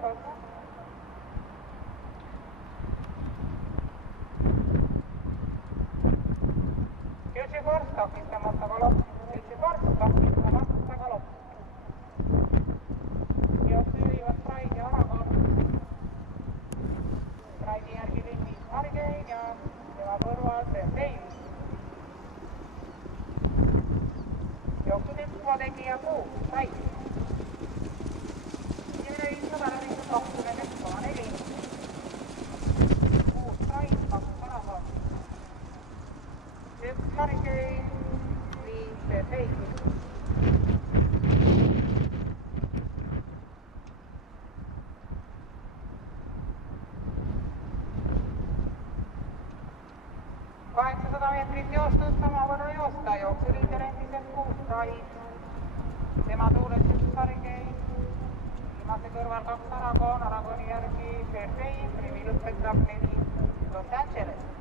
24 takistamata galopp, 74 takistamata galopp. Jooksujuhivad Praid ja Aragon. Praidi järgi linnis Hargein ja tema kõrval Sergein. Jooksutempo tegija 6, Praid. Esimene viis nädalaliselt 21,4. 6 Praid, 2 Aragon. 1 Hargein, 5 Sergein. meetrit joostud sama võrra joosta, jooksuliider endiselt 6 Praid, tema tuules 1 Hargein, viimase kõrval 2 Aragon, Aragoni järgi Sergein, Privi lõpetab 4 Los Angeles.